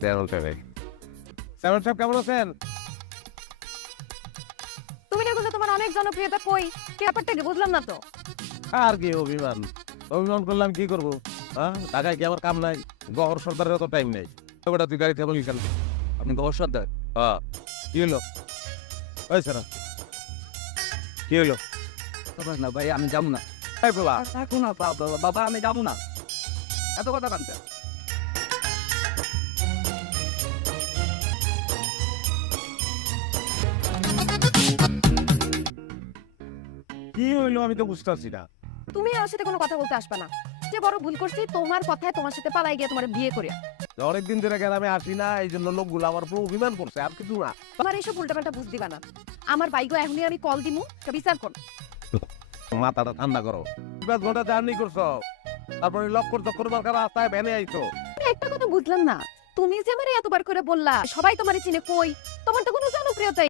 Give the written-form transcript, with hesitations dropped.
Chairman সাহেব কেমন আছেন? তুমি না বলছো তোমার অনেক জনপ্রিয়তা কই? কি ব্যাপারটা কি বুঝলাম না তো। আর কি অভিমান? অভিমান করলাম কি করবো? হ্যাঁ, ঢাকায় কি আমার কাম নাই? গহর সর্দারের অত টাইম নেই। বেটা তুই গাড়িতে বলি কেন? আপনি গভর্নর সর্দার? হ্যাঁ, কি হলো? হয়েছে না, কি হলো? না ভাই, আমি যাবো না। এই পোলা, থাকো না বাবা, আমি যাবো না। এত কথা কানতে কি হইলো আমি তো বুঝতে পারছি না। তুমি আমার সাথে কোনো কথা বলতে আসবে না। যে বড় ভুল করছি তোমার কথায় তোমার সাথে পালাই গিয়ে তোমার বিয়ে করিয়া। অনেকদিন ধরে গ্রামে আসি না, এই জন্য লোকগুলো আমার উপর অভিমান করছে, আর কিছু না। তোমার এইসব উল্টাপাল্টা বুঝ দিবা না। আমার বাইগো এখনই আমি কল দিমু, বিচার কর। মাথাটা ঠান্ডা করো। 5 ঘন্টা জার্নি করছো, তারপরে লক্কর চক্কর দরকার রাস্তায় ভ্যানে আইছো। একটা কথা বুঝলাম না, তুমি যে আমারে এতবার করে বললা সবাই তোমারে চিনে, কই তোমার তো কোনো জনপ্রিয়তা